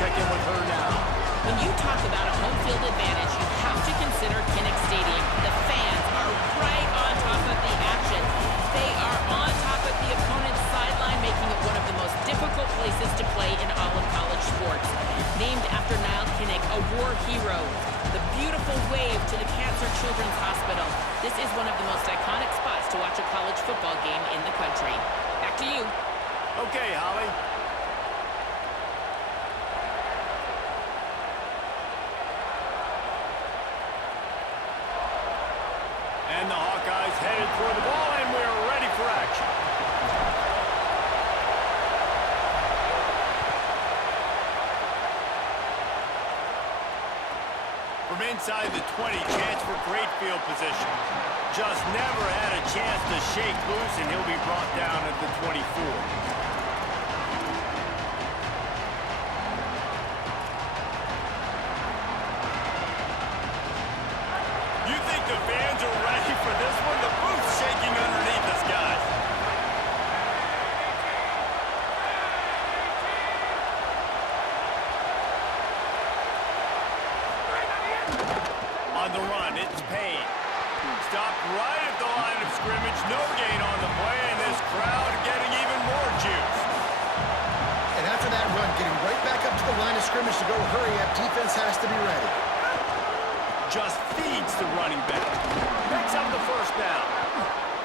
check in with her now. When you talk about a home field advantage, you have to consider Kinnick Stadium. The fans are right on top of the action. They are on top of the opponent's sideline, making it one of the most difficult places to play in all of college sports. Named after Niall Kinnick, a war hero, the beautiful wave to the Cancer Children's Hospital. This is one of the most iconic spots to watch a college football game in the country. Back to you. Okay, Holly. And the Hawkeyes headed for the ball, and we're ready for action. From inside the 20, chance for great field position. Just never had a chance to shake loose, and he'll be brought down at the 24. The fans are ready for this one. The booth's shaking underneath us, guys. On the run, it's Payne. Stopped right at the line of scrimmage. No gain on the play, and this crowd getting even more juice. And after that run, getting right back up to the line of scrimmage to go hurry up, defense has to be ready. Just feeds the running back. Picks up the first down.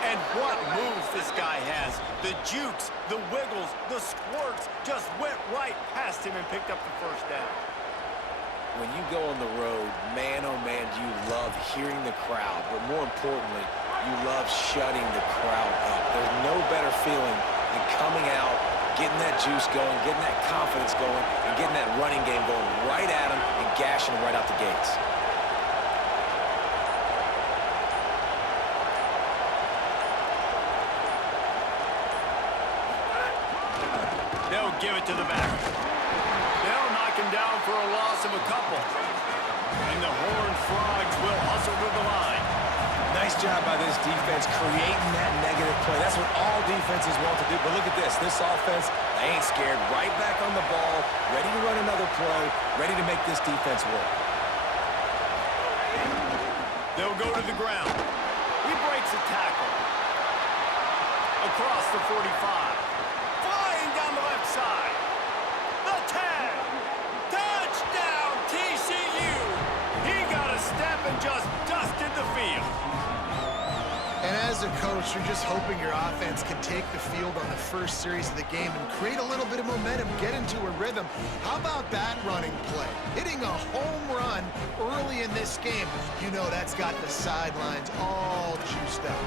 And what moves this guy has. The jukes, the wiggles, the squirts just went right past him and picked up the first down. When you go on the road, man, oh man, do you love hearing the crowd. But more importantly, you love shutting the crowd up. There's no better feeling than coming out, getting that juice going, getting that confidence going, and getting that running game going right at them and gashing them right out the gates. They'll give it to the back. They'll knock him down for a loss of a couple. And the Horned Frogs will hustle to the line. Nice job by this defense creating that negative play. That's what all defenses want to do. But look at this. This offense, they ain't scared. Right back on the ball, ready to run another play, ready to make this defense work. They'll go to the ground. He breaks a tackle. Across the 45. Flying down the left side. The tag. Touchdown, TCU. He got a step and just dusted the field. And as a coach, you're just hoping your offense can take the field on the first series of the game and create a little bit of momentum, get into a rhythm. How about that running play? Hitting a home run early in this game. You know that's got the sidelines all juiced up.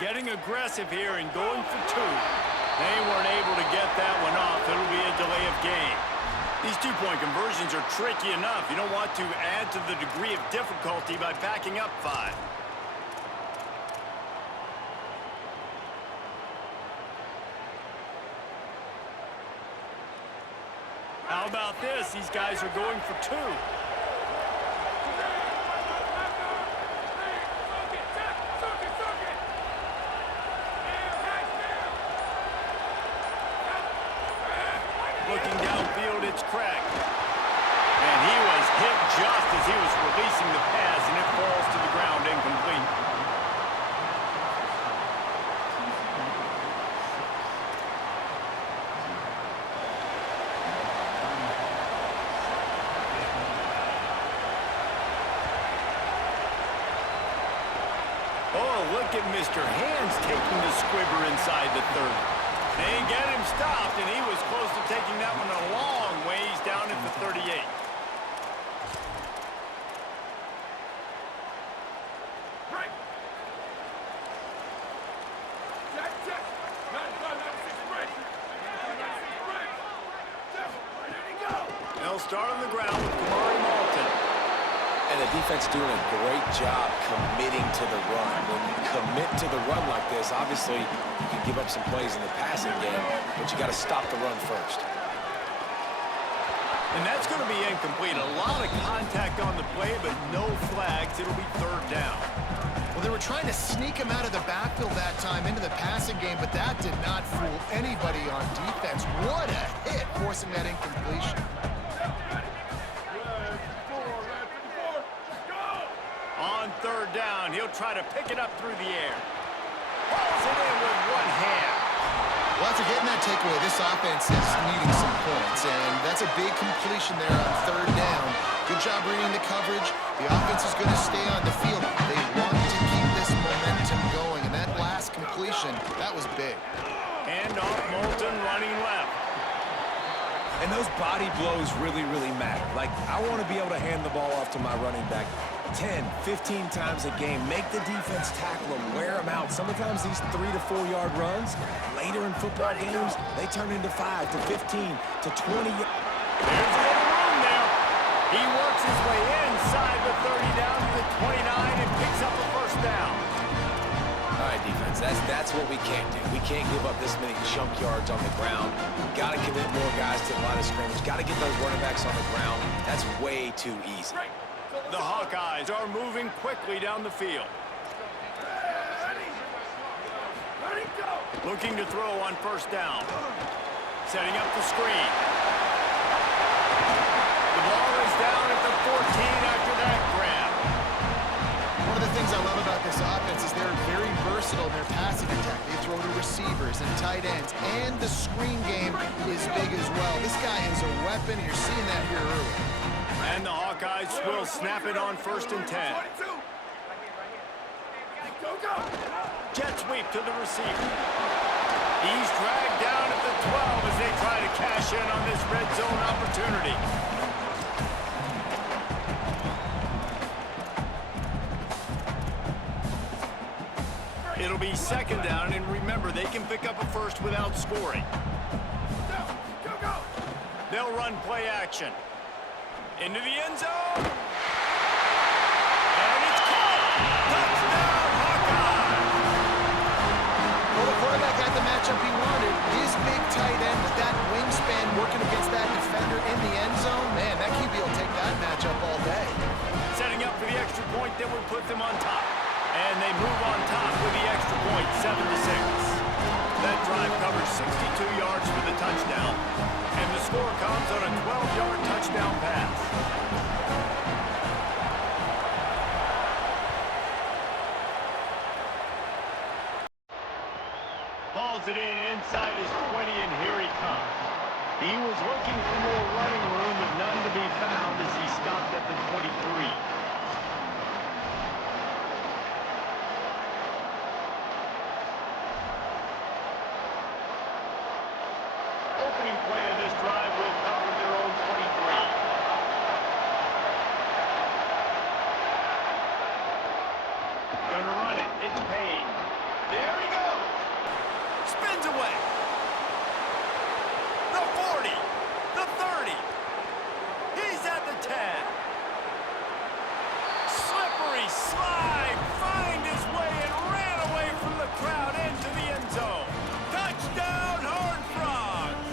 Getting aggressive here and going for two. They weren't able to get that one off. It'll be a delay of game. These two-point conversions are tricky enough. You don't want to add to the degree of difficulty by backing up 5. How about this? These guys are going for two. Looking downfield, it's cracked. And he was hit just as he was releasing the pass, and it falls to the ground incomplete. Oh, look at Mr. Hands taking the squibber inside the 30. They get him stopped, and he was close to taking that one a long ways down at the 38. Right. Check, check. 95-96 break. 96 break. There he go. They'll start on the ground with Kamari Malton. And the defense doing a great job committing to the run. When you commit to the run like this, obviously you can give up some plays in the passing game, but you got to stop the run first. And that's going to be incomplete. A lot of contact on the play, but no flags. It'll be third down. they were trying to sneak him out of the backfield that time into the passing game, but that did not fool anybody on defense. What a hit, forcing that incompletion. On third down, he'll try to pick it up through the air. Pulls it in with one hand. Well, after getting that takeaway, this offense is needing some points, and that's a big completion there on third down. Good job reading the coverage. The offense is going to stay on the field. They want to keep this momentum going, and that last completion, that was big. Hand off, Moulton running left. And those body blows really, really matter. Like, I want to be able to hand the ball off to my running back 10, 15 times a game. Make the defense tackle them, wear them out. Sometimes these 3 to 4 yard runs, later in football games, they turn into 5 to 15 to 20. There's a little room there. He works his way inside the 30 down to the 29 and picks up a first down. All right, defense, that's what we can't do. We can't give up this many junk yards on the ground. Got to commit more guys to the line of scrimmage. Got to get those running backs on the ground. That's way too easy. The Hawkeyes are moving quickly down the field. Looking to throw on first down. Setting up the screen. The ball is down at the 14 after that grab. One of the things I love about this offense is they're very versatile in their passing attack. They throw to receivers and tight ends, and the screen game is big as well. This guy is a weapon, and you're seeing that here early. And the Hawkeyes will snap it on first and 10. Jet sweep to the receiver. He's dragged down at the 12 as they try to cash in on this red zone opportunity. It'll be second down, and remember, they can pick up a first without scoring. They'll run play action. Into the end zone. And it's caught. Touchdown, Hawkeyes. Well, the quarterback got the matchup he wanted. His big tight end with that wingspan working against that defender in the end zone. Man, that QB will take that matchup all day. Setting up for the extra point that would put them on top. And they move on top with the extra point, 7-6. That drive covers 62 yards for the touchdown. And the score comes on a 12-yard touchdown pass. Balls it in inside his 20, and here he comes. He was looking for more running room, but none to be found as he stopped at the 23. Opening play of this drive will cover their own 23. Gonna run it. It's Payne. There he goes. Spins away. The 40. The 30. He's at the 10. Slippery slide. Find his way and ran away from the crowd into the end zone. Touchdown, Horned Frogs.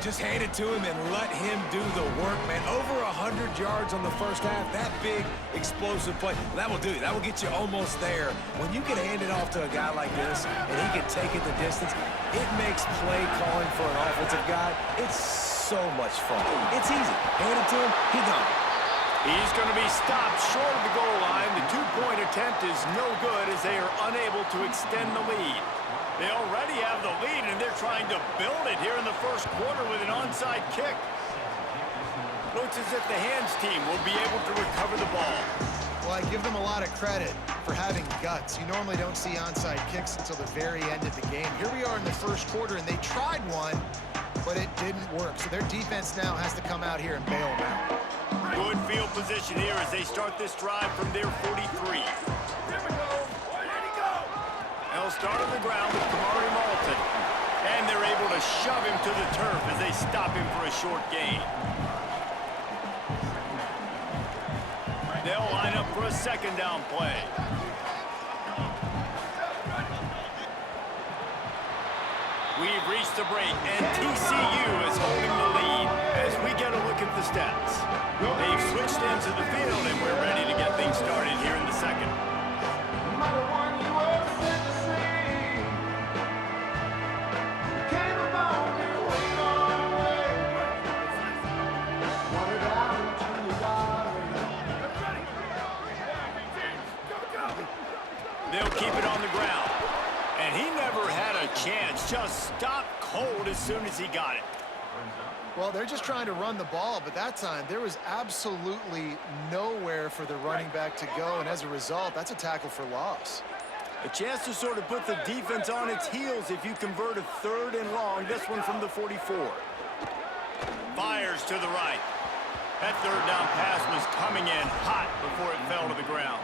Just hand it to him and let him do the work, man. Over 100 yards on the first half. That big, explosive play. That will do it. That will get you almost there. When you can hand it off to a guy like this and he can take it the distance, it makes play calling for an offensive guy, it's so much fun. It's easy. Hand it to him, he gone. He's going to be stopped short of the goal line. The two-point attempt is no good as they are unable to extend the lead. They already have the lead, and they're trying to build it here in the first quarter with an onside kick. Looks as if the hands team will be able to recover the ball. Well, I give them a lot of credit for having guts. You normally don't see onside kicks until the very end of the game. Here we are in the first quarter, and they tried one, but it didn't work. So their defense now has to come out here and bail them out. Good field position here as they start this drive from their 43. They'll start on the ground with Kamari Moulton. And they're able to shove him to the turf as they stop him for a short gain. They'll line up for a second down play. We've reached the break, and TCU is holding the lead as we get a look at the stats. They've switched into the field, and we're ready to get things started here in the second. They'll keep it on the ground. And he never had a chance. Just stopped cold as soon as he got it. Well, they're just trying to run the ball, but that time there was absolutely nowhere for the running back to go, and as a result, that's a tackle for loss. A chance to sort of put the defense on its heels if you convert a 3rd and long. This one from the 44. Fires to the right. That 3rd down pass was coming in hot before it fell to the ground.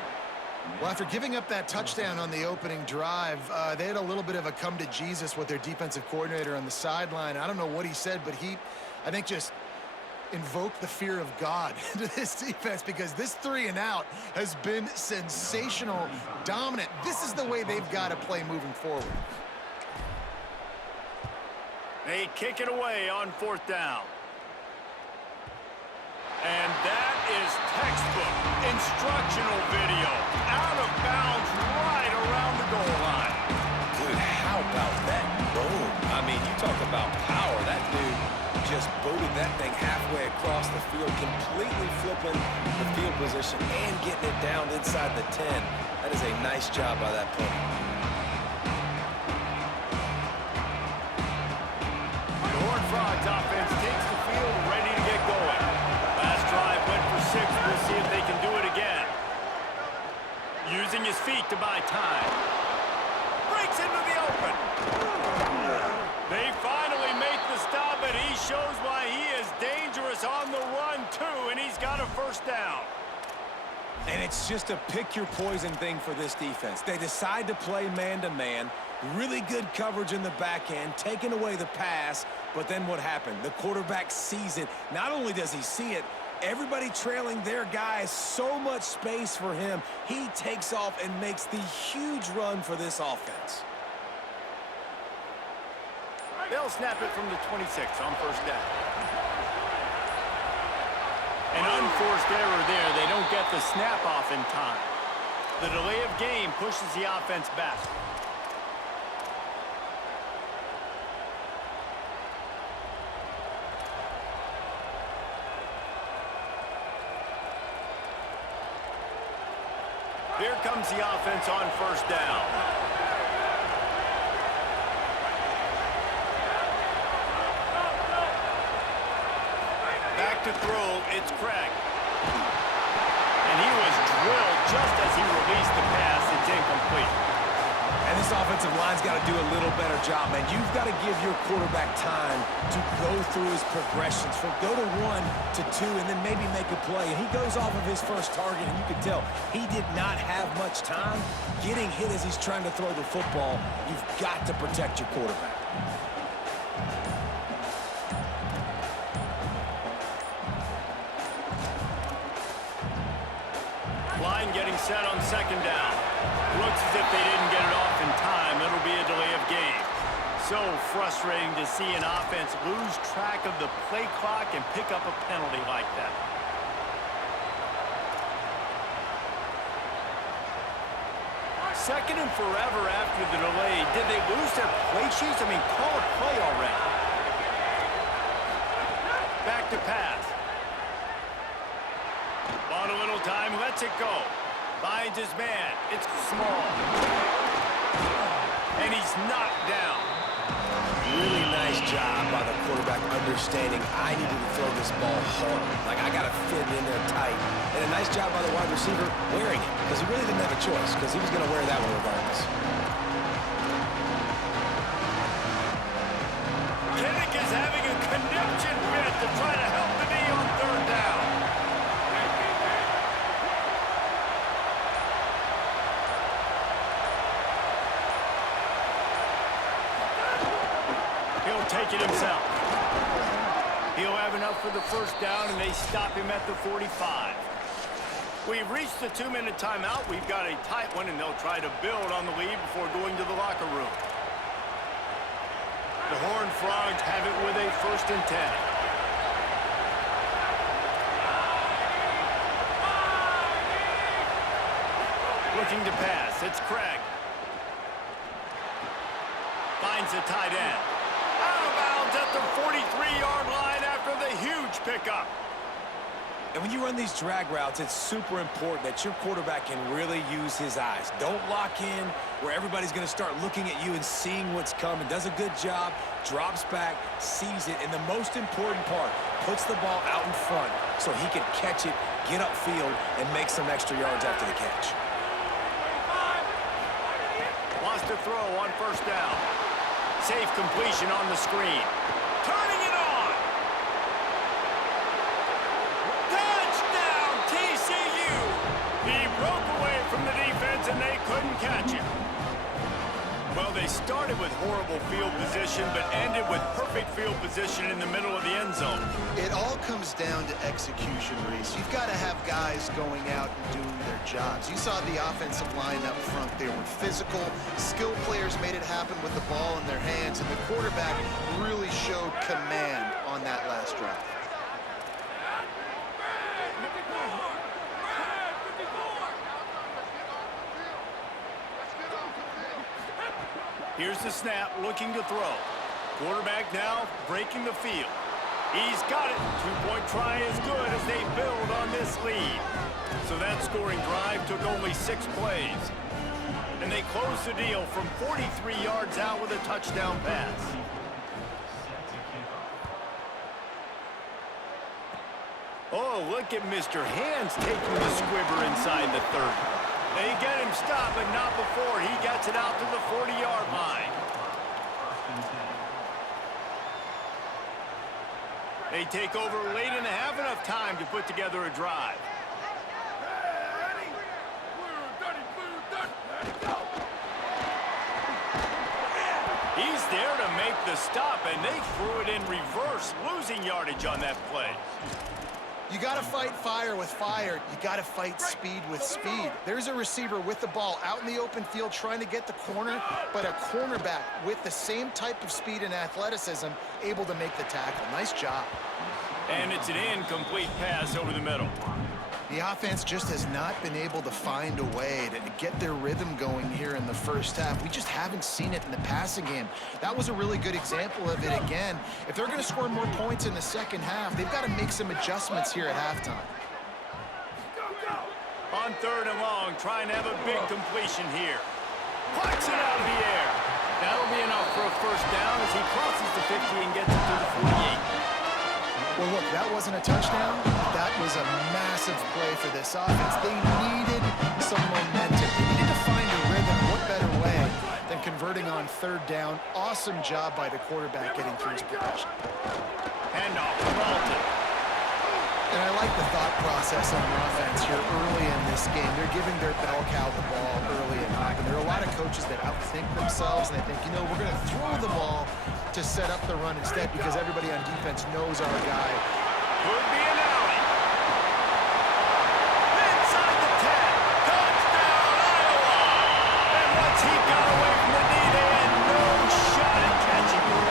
Well, after giving up that touchdown on the opening drive, they had a little bit of a come to Jesus with their defensive coordinator on the sideline. I don't know what he said, but he, I think, just invoked the fear of God into this defense, because this 3 and out has been sensational, dominant. This is the way they've got to play moving forward. They kick it away on 4th down. And that is textbook instructional video. Out of bounds right around the goal line. Dude, how about that boom? I mean, you talk about power. That dude just booted that thing halfway across the field, completely flipping the field position and getting it down inside the 10. That is a nice job by that punter. The Horned Frogs offense takes the field, ready to get going. Last drive went for 6. We'll see if they can do it again. Using his feet to buy time. Breaks into the open. They finally make the stop, and he shows why he is dangerous on the run, too, and he's got a 1st down. And it's just a pick-your-poison thing for this defense. They decide to play man-to-man, really good coverage in the back end, taking away the pass, but then what happened? The quarterback sees it. Not only does he see it, everybody trailing their guys, so much space for him. He takes off and makes the huge run for this offense. They'll snap it from the 26 on 1st down. An unforced error there. They don't get the snap off in time. The delay of game pushes the offense back. Here comes the offense on 1st down. Back to throw, it's Craig. And he was drilled just as he released the pass. It's incomplete. And this offensive line's got to do a little better job, man. You've got to give your quarterback time to go through his progressions, from go to 1 to 2, and then maybe make a play. And he goes off of his first target, and you can tell he did not have much time getting hit as he's trying to throw the football. You've got to protect your quarterback. Line getting set on 2nd down. Looks as if they didn't get it off in time. It'll be a delay of game. So frustrating to see an offense lose track of the play clock and pick up a penalty like that. Second and forever after the delay. Did they lose their play sheets? I mean, call a play already. Back to pass. On a little time, lets it go. Finds his man. It's small. And he's knocked down. Really nice job by the quarterback understanding I needed to throw this ball hard. Like, I got to fit it in there tight. And a nice job by the wide receiver wearing it, because he really didn't have a choice, because he was going to wear that one regardless. Kinnick is having a connection fit to try to help the knee on 3rd down. He'll take it himself. He'll have enough for the 1st down, and they stop him at the 45. We've reached the 2-minute timeout. We've got a tight one, and they'll try to build on the lead before going to the locker room. The Horned Frogs have it with a 1st and 10. Looking to pass. It's Craig. Finds the tight end. Out of bounds at the 43-yard line after the huge pickup. And when you run these drag routes, it's super important that your quarterback can really use his eyes. Don't lock in where everybody's going to start looking at you and seeing what's coming. Does a good job, drops back, sees it, and the most important part, puts the ball out in front so he can catch it, get upfield, and make some extra yards after the catch. Wants to throw on first down. Safe completion on the screen. Turning it on. Touchdown, TCU. He broke away from the defense, and they couldn't catch him. Well, they started with horrible field position, but ended with perfect field position in the middle of the end zone. It all comes down to execution, Reese. You've got to have guys going out and doing their jobs. You saw the offensive line up front. They were physical. Skilled players made it happen with the ball in their hands, and the quarterback really showed command on that last drive. Here's the snap, looking to throw. Quarterback now breaking the field. He's got it. Two-point try is good as they build on this lead. So that scoring drive took only 6 plays. And they close the deal from 43 yards out with a touchdown pass. Oh, look at Mr. Hands taking the squibber inside the 30. They get him stopped, but not before he gets it out to the 40-yard line. They take over late and have enough time to put together a drive. He's there to make the stop, and they threw it in reverse, losing yardage on that play. You got to fight fire with fire. You got to fight speed with speed. There's a receiver with the ball out in the open field trying to get the corner, but a cornerback with the same type of speed and athleticism able to make the tackle. Nice job. And it's an incomplete pass over the middle. The offense just has not been able to find a way to get their rhythm going here in the first half. We just haven't seen it in the passing game. That was a really good example of it again. If they're going to score more points in the second half, they've got to make some adjustments here at halftime. On 3rd and long, trying to have a big completion here. Plucks it out of the air. That'll be enough for a first down as he crosses the 50 and gets it to the 48. Well, look, that wasn't a touchdown. That was a massive play for this offense. They needed some momentum. They needed to find a rhythm. What better way than converting on 3rd down? Awesome job by the quarterback getting through his progression. Handoff to Walton. And I like the thought process on the offense here early in this game. They're giving their bell cow the ball early and often. There are a lot of coaches that outthink themselves, and they think, you know, we're going to throw the ball to set up the run instead because everybody on defense knows our guy. Could be an alley. Inside the 10. Touchdown, Iowa! And once he got away from the D, they had no shot at catching him.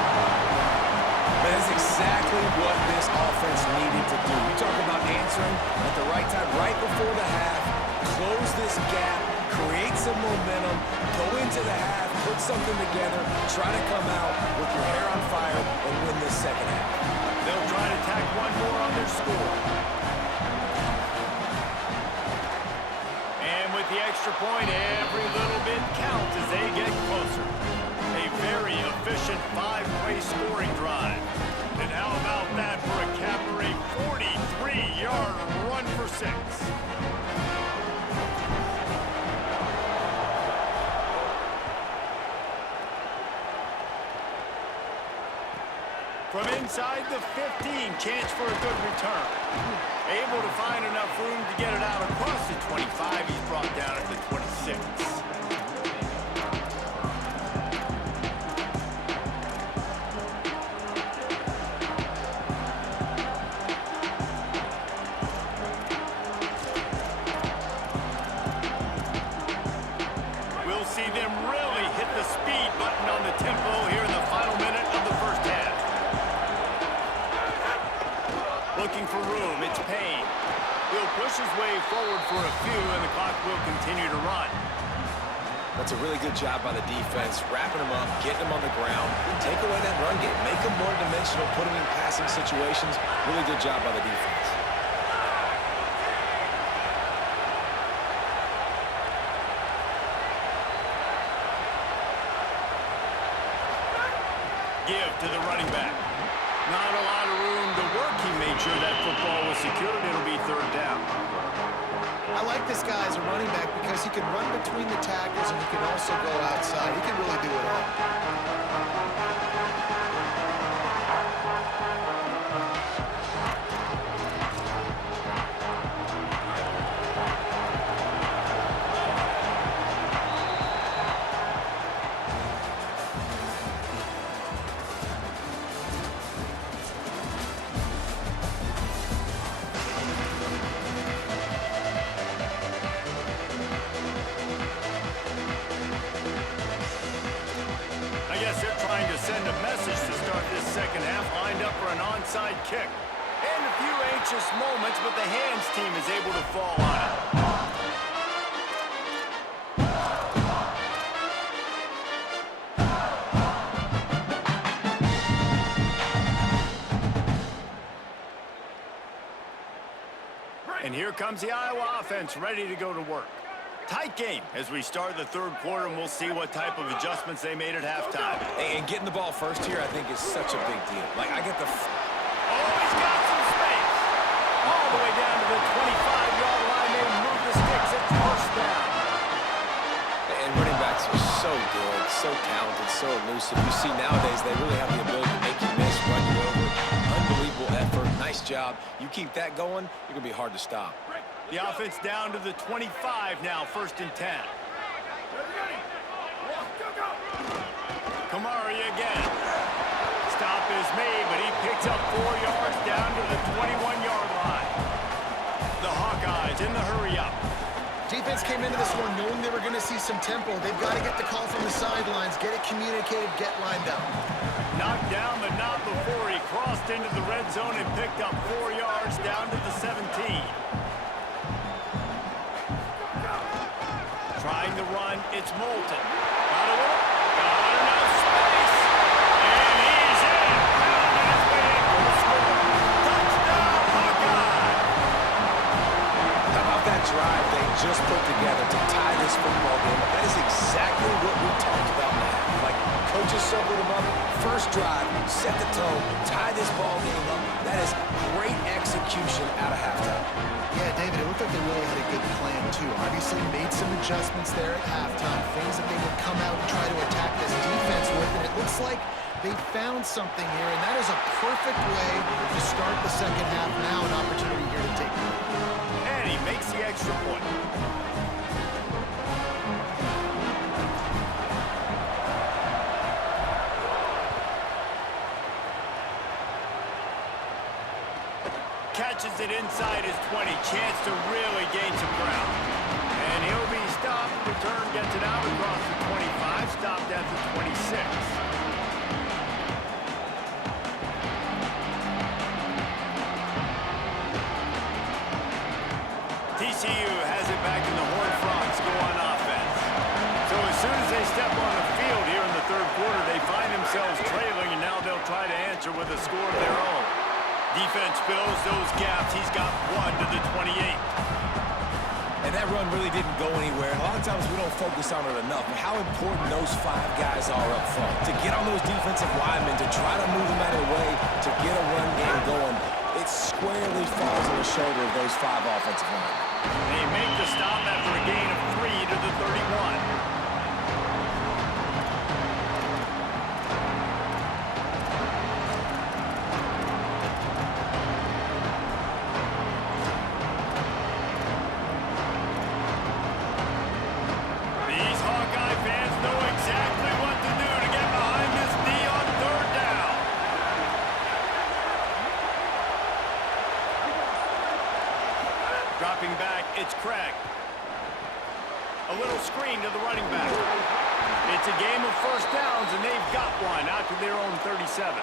That is exactly what this offense needed to do. You talk about answering at the right time, right before the half, close this gap, create some momentum, go into the half, put something together, try to come out with your hair on fire and win this second half. They'll try to tack one more on their score. And with the extra point, every little bit counts as they get closer. A very efficient 5-play scoring drive. And how about that for a capper, a 43-yard run for 6. From inside the 15, chance for a good return. Able to find enough room to get it out across the 25. He's brought down at the 26. We'll see them really hit the speed button on the tempo here in the final minute of the first half. Looking for room, it's Payne. He'll push his way forward for a few, and the clock will continue to run. That's a really good job by the defense, wrapping them up, getting them on the ground, take away that run game, make them more dimensional, put them in passing situations. Really good job by the defense. give to the running back. Not a lot of room to work. He made sure that football was secured. It'll be third down. I like this guy as a running back because he can run between the tackles and he can also go outside. He can really do it all. I guess they're trying to send a message to start this second half, lined up for an onside kick. And a few anxious moments, but the hands team is able to fall on it. And here comes the Iowa offense ready to go to work. Tight game as we start the third quarter, and we'll see what type of adjustments they made at halftime. And getting the ball first here, I think, is such a big deal. Like, I get the... Oh, he's got some space. All the way down to the 25-yard line. They move the sticks at first down. And running backs are so good, so talented, so elusive. You see nowadays they really have the ability to make you miss, run you over. Unbelievable effort. Nice job. You keep that going, you're going to be hard to stop. The offense down to the 25 now, 1st and 10. Kamari again. Stop is made, but he picks up 4 yards down to the 21-yard line. The Hawkeyes in the hurry-up. Defense came into this one knowing they were going to see some tempo. They've got to get the call from the sidelines, get it communicated, get lined up. Knocked down the knot before he crossed into the red zone and picked up 4 yards down to the 17. Trying to run, it's Moulton. Got a little, got enough space, and he's in. Pounding his way in for the score. Touchdown, Hawkeye! How about that drive they just put together to tie this football game? That is exactly what we talked about now. Like, coaches sobered them up. First drive, set the tone, tie this ball game up. That is great execution out of halftime. Yeah, David, it looked like they really had a good plan, too. Obviously made some adjustments there at halftime, things that they would come out and try to attack this defense with, and it looks like they found something here, and that is a perfect way to start the second half. Now an opportunity here to take the lead. And he makes the extra point. Catches it inside his 20. Chance to really gain some ground. And he'll be stopped. Return gets it out across the 25. Stopped at the 26. TCU has it back in the Horned Frogs go on offense. So as soon as they step on the field here in the third quarter, they find themselves trailing, and now they'll try to answer with a score of their own. Defense fills those gaps. He's got 1 to the 28. And that run really didn't go anywhere. A lot of times we don't focus on it enough, but how important those 5 guys are up front. To get on those defensive linemen, to try to move them out of the way, to get a run game going, it squarely falls on the shoulder of those 5 offensive linemen. They make the stop after a gain of 3 to the 31. Dropping back, it's Craig. A little screen to the running back. It's a game of first downs, and they've got one out to their own 37.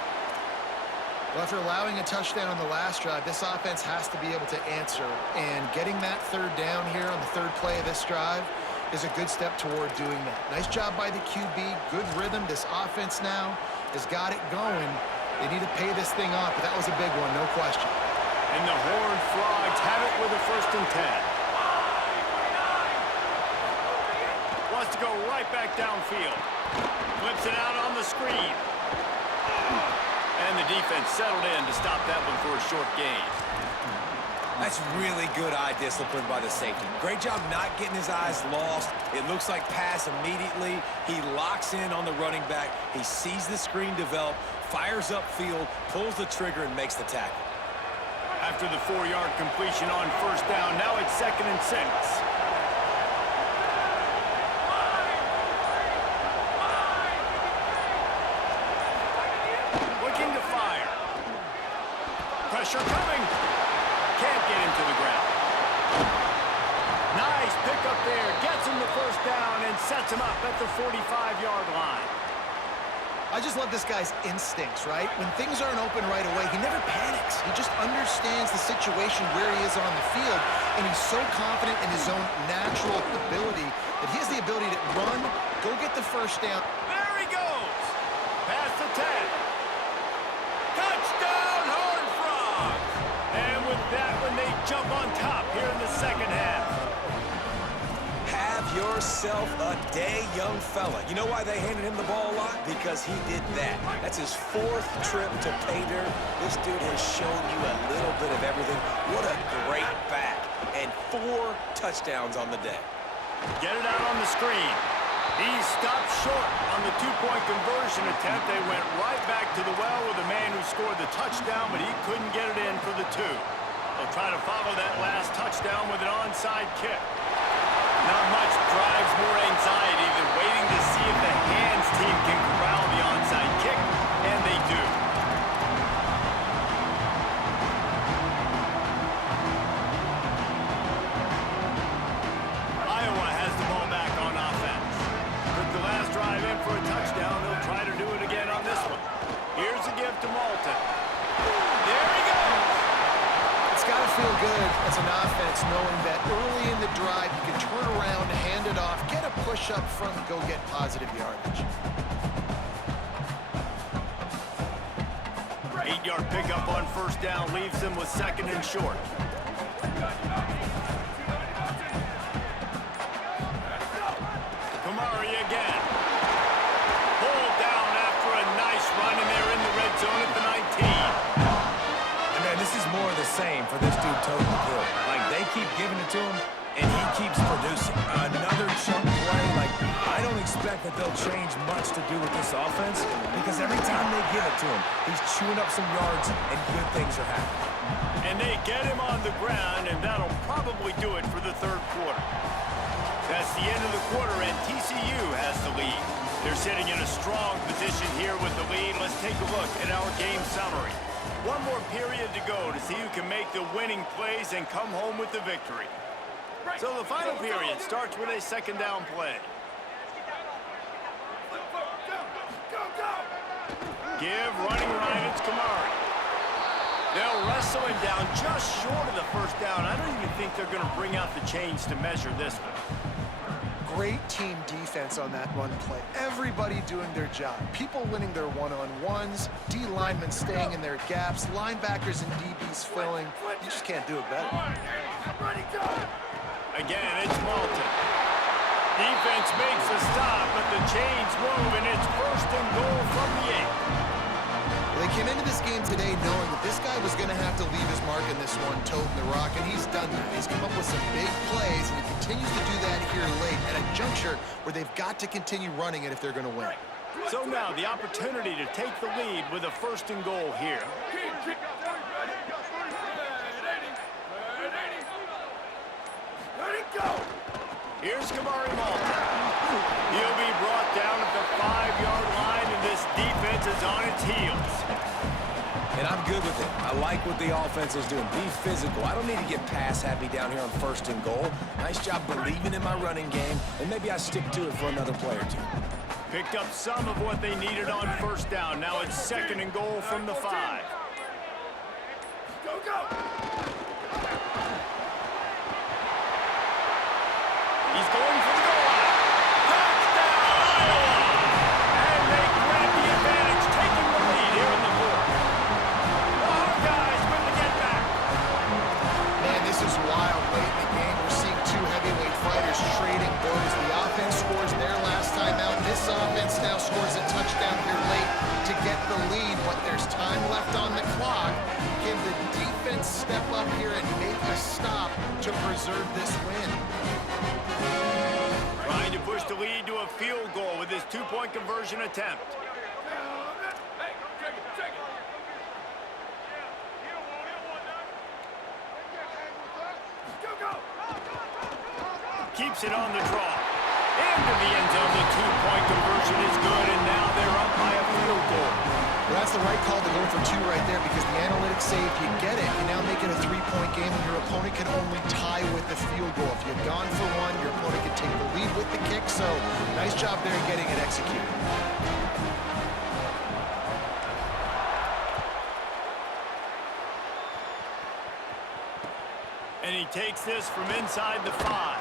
Well, after allowing a touchdown on the last drive, this offense has to be able to answer. And getting that third down here on the third play of this drive is a good step toward doing that. Nice job by the QB, good rhythm. This offense now has got it going. They need to pay this thing off, but that was a big one, no question. And the Horned Frogs have it with a 1st and 10. Wants to go right back downfield. Flips it out on the screen. And the defense settled in to stop that one for a short gain. That's really good eye discipline by the safety. Great job not getting his eyes lost. It looks like pass immediately. He locks in on the running back. He sees the screen develop, fires upfield, pulls the trigger, and makes the tackle. After the 4-yard completion on first down, now it's 2nd and 6. Looking to fire. Pressure coming. Can't get him to the ground. Nice pick up there. Gets him the first down and sets him up at the 45-yard line. I just love this guy's instincts, right? When things aren't open right away, he never panics. He just understands the situation where he is on the field, and he's so confident in his own natural ability that he has the ability to run, go get the first down. There he goes. Past the 10. Touchdown, Horned Frogs. And with that one, they jump on top here in the second half. Have yourself a day, young fella. You know why they handed him the ball a lot? Because he did that. That's his 4th trip to pay dirt. This dude has shown you a little bit of everything. What a great back. And 4 touchdowns on the day. Get it out on the screen. He stopped short on the 2-point conversion attempt. They went right back to the well with the man who scored the touchdown, but he couldn't get it in for the 2. They'll try to follow that last touchdown with an onside kick. Not much drives more anxiety than waiting to see if the hands team can corral the onside kick, and they do. Iowa has the ball back on offense. Took the last drive in for a touchdown. They'll try to do it again on this one. Here's a give to Malton. There he goes. It's got to feel good as an offense knowing that early in the drive you can turn around, hand it off, get a push up front, and go get positive yardage. 8-yard pickup on first down leaves them with 2nd and short. Kamari again. Pulled down after a nice run, and they're in the red zone at the 19. Man, this is more of the same for this dude toting the pill. Like, they keep giving it to him, and he keeps producing. Another chunk play. Like, I don't expect that they'll change much to do with this offense because every time they give it to him, he's chewing up some yards, and good things are happening. And they get him on the ground, and that'll probably do it for the 3rd quarter. That's the end of the quarter, and TCU has the lead. They're sitting in a strong position here with the lead. Let's take a look at our game summary. One more period to go to see who can make the winning plays and come home with the victory. So the final period starts with a 2nd down play. Give running right, it's Kamari. They'll wrestle him down just short of the first down. I don't even think they're going to bring out the chains to measure this one. Great team defense on that run play. Everybody doing their job. People winning their one-on-ones, D linemen staying in their gaps, linebackers and DBs filling. You just can't do it better. Again, it's Malton. Defense makes a stop, but the chains move, and it's 1st and goal from the 8. They came into this game today knowing that this guy was going to have to leave his mark in this one, toting the rock, and he's done that. He's come up with some big plays, and he continues to do that here late at a juncture where they've got to continue running it if they're going to win. So now the opportunity to take the lead with a 1st and goal here. Here's Kamari Malton. He'll be brought down at the 5-yard line, and this defense is on its heels. And I'm good with it. I like what the offense is doing. Be physical. I don't need to get pass happy down here on 1st and goal. Nice job believing in my running game, and maybe I stick to it for another play or 2. Picked up some of what they needed on first down. Now it's 2nd and goal from the 5. Go! He's going for the goal line. Touchdown, Iowa! And they grab the advantage, taking the lead here in the 4th. The Hawkeyes win the get back. Man, this is wild late in the game. We're seeing 2 heavyweight fighters trading blows. The offense scores their last time out. This offense now scores a touchdown here late to get the lead, but there's time left on the clock. Can the defense step up here and make a stop to preserve this win? Trying to push the lead to a field goal with this two-point conversion attempt. Keeps it on the draw. Into the end zone, the two-point conversion is good, and now they're up by a field goal. Well, that's the right call to go for two right there because the analytics say if you get it, you now make it a three-point game and your opponent can only tie with the field goal. If you've gone for one, your opponent can take the lead with the kick, so nice job there getting it executed. And he takes this from inside the 5.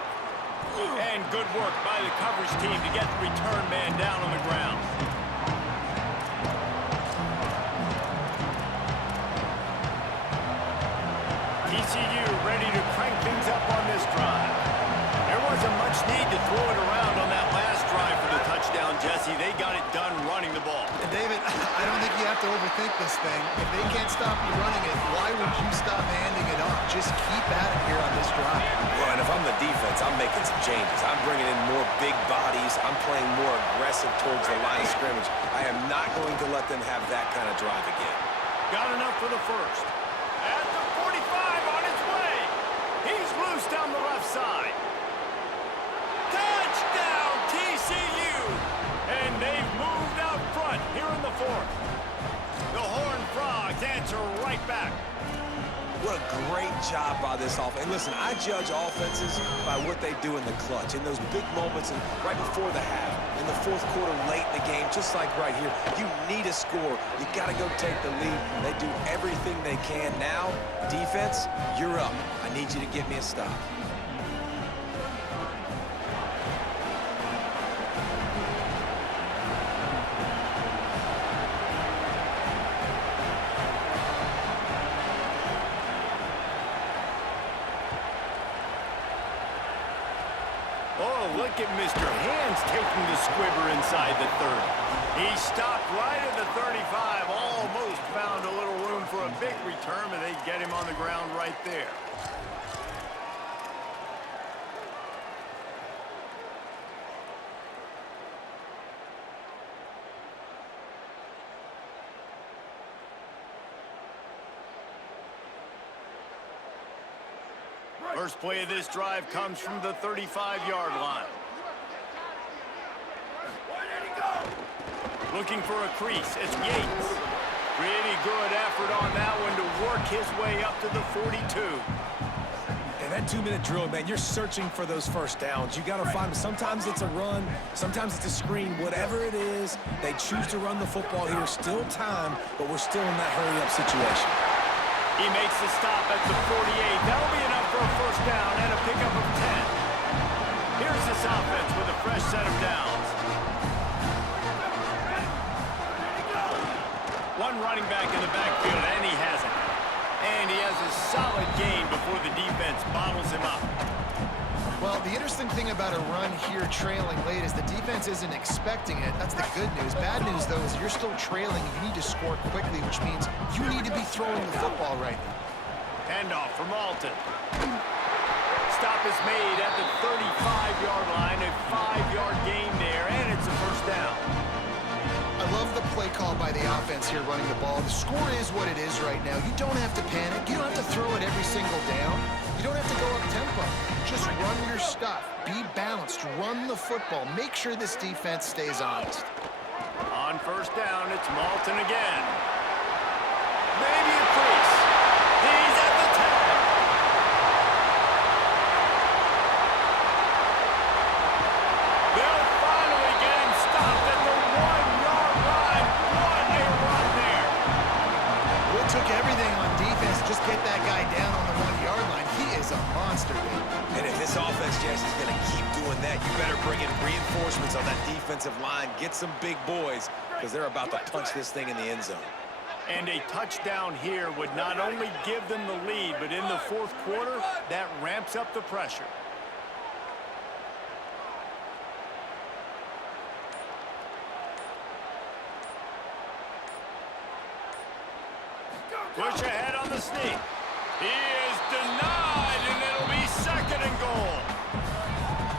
And good work by the coverage team to get the return man down on the ground. TCU ready to crank things up on this drive. There wasn't much need to throw it around on that last drive for the touchdown, Jesse. They got it done running the ball. And David, I don't think you have to overthink this thing. If they can't stop you running it, why would you stop handing it off? Just keep at it here on this drive. Well, and if I'm the defense, I'm making some changes. I'm bringing in more big bodies. I'm playing more aggressive towards the line of scrimmage. I am not going to let them have that kind of drive again. Got enough for the first. At the 45 on his way. He's loose down the left side. Touchdown, TCU! And they've moved out front here in the 4th. The Horned Frogs answer right back. What a great job by this offense. And listen, I judge offenses by what they do in the clutch, in those big moments and right before the half, in the 4th quarter, late in the game, just like right here. You need a score. You got to go take the lead. They do everything they can. Now, defense, you're up. I need you to give me a stop. Oh, look at Mr. Hands taking the squibber inside the 30. He stopped right at the 35, almost found a little room for a big return, but they get him on the ground right there. First play of this drive comes from the 35-yard line. Looking for a crease. It's Yates. Pretty good effort on that one to work his way up to the 42. And that 2-minute drill, man, you're searching for those first downs. You got to find them. Sometimes it's a run. Sometimes it's a screen. Whatever it is, they choose to run the football here. Still time, but we're still in that hurry-up situation. He makes the stop at the 48. That'll be enough for a first down and a pickup of 10. Here's this offense with a fresh set of downs. One running back in the backfield, and he has it. And he has a solid gain before the defense bottles him up. Well, the interesting thing about a run here trailing late is the defense isn't expecting it. That's the good news. Bad news, though, is you're still trailing. You need to score quickly, which means you need to be throwing the football right now. Handoff from Alton. Stop is made at the 35-yard line. A 5-yard gain there, and it's a first down. I love the play call by the offense here running the ball. The score is what it is right now. You don't have to panic. You don't have to throw it every single down. You don't have to go up tempo. Just run your stuff. Be balanced. Run the football. Make sure this defense stays honest. On first down, it's Malton again. Maybe a crease. He's at the 10. They'll finally get him stopped at the 1-yard line. What a run there. Well, it took everything on defense to just get that guy down on the 1-yard line. He is a monster, baby. And if this offense, Jess, is going to keep doing that, you better bring in reinforcements on that defensive line. Get some big boys, because they're about to punch this thing in the end zone. And a touchdown here would not only give them the lead, but in the 4th quarter, that ramps up the pressure. Push ahead on the sneak. He is denied, and it'll be second and goal.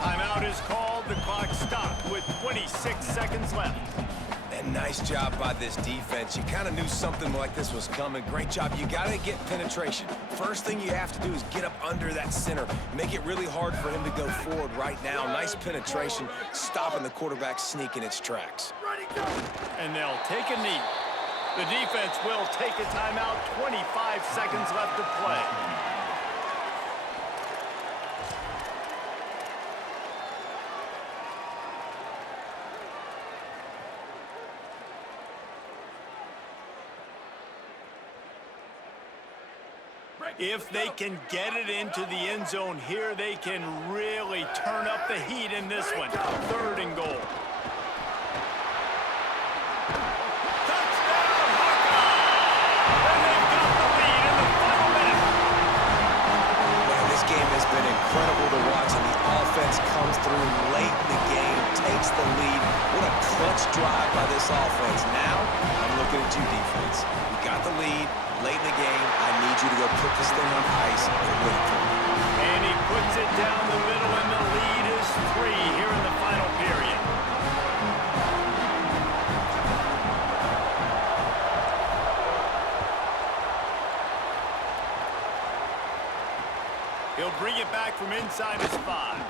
Timeout is called. The clock stopped with 26 seconds left. And nice job by this defense. You kind of knew something like this was coming. Great job. You got to get penetration. First thing you have to do is get up under that center. Make it really hard for him to go forward right now. Nice penetration, stopping the quarterback sneak in its tracks. And they'll take a knee. The defense will take a timeout. 25 seconds left to play. If they can get it into the end zone here, they can really turn up the heat in this one. Third and goal. Touchdown, Hawkeyes! And they've got the lead in the final minute. Man, this game has been incredible to watch, and the offense comes through late in the game, takes the lead. What a clutch drive by this offense. Now, I'm looking at you, defense. We got the lead. Late in the game, I need you to go put this thing on ice and win it for me. And he puts it down the middle, and the lead is 3 here in the final period. He'll bring it back from inside his 5.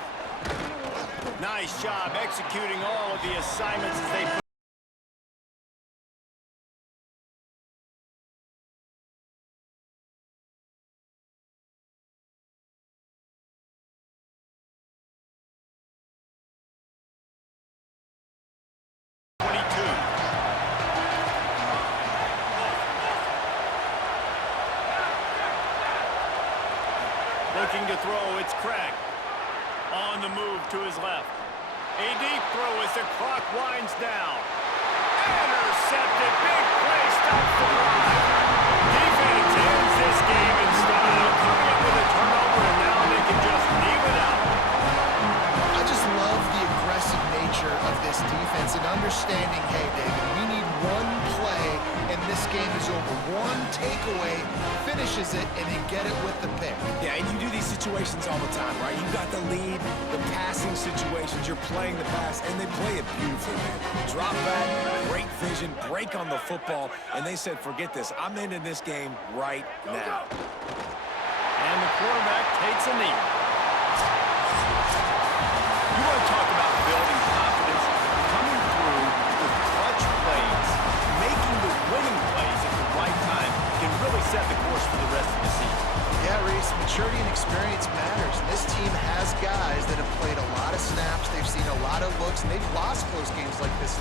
Nice job executing all of the assignments as they put. Looking to throw, it's Craig. On the move to his left. A deep throw as the clock winds down. Intercepted, big play, stops the drive. Defense ends this game in style, coming up with a turnover, and now they can just leave it out. I just love the aggressive nature of this defense and understanding, hey, David, we need one play, and this game is over. One takeaway finishes it, and they get it with the pick. Yeah, and you do these situations all the time, right? You've got the lead, the passing situations, you're playing the pass, and they play it beautifully, man. Drop back, great vision, break on the football, and they said, forget this. I'm ending this game right now. And the quarterback takes a knee. You want to talk about building confidence, coming through with clutch plays, making the winning plays at the right time can really set the course for the rest of the season. Yeah, Reese, maturity and experience matters. And this team has guys that have played a lot of snaps. They've seen a lot of looks, and they've lost close games like this in